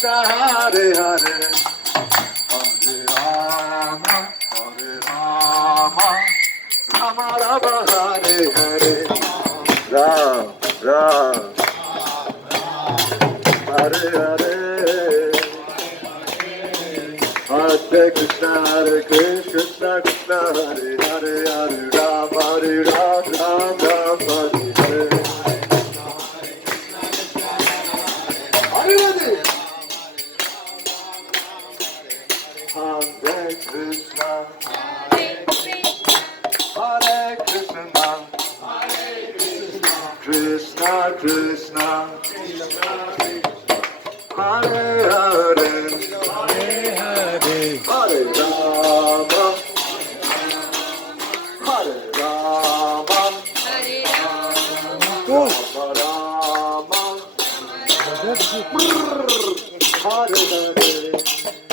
Krishna Hare Hare Hare Rama Hare Rama Rama Rama Hare Hare Ram Ram Hare Hare Hare Krishna Krishna Hare Hare Hare Rama Ram Ram Hare Hare Hare Krishna, Hare Krishna, Krishna Krishna, Hare Hare, Hare Rama, Hare Rama, Rama Rama, Hare Hare.